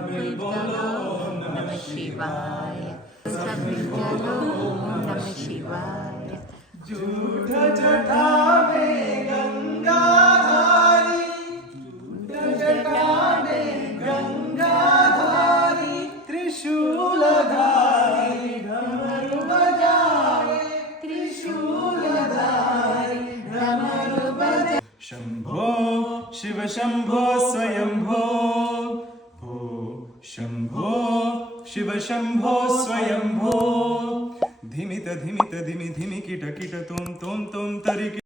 सब मिल बोलो ओम नमः शिवाय, सब मिल बोलो ओम नमः शिवाय। झूठ जटा में गंगाधारी, झूठ जटा में गंगाधारी, त्रिशूलधारी डमरू बजाए, त्रिशूलधारी डमरू बजाए। शंभो शिव शंभो स्वयंभो, भो शंभो शिव शंभो स्वयंभो। धिमित धिमित धिमि धिमि किट किट तुम तरी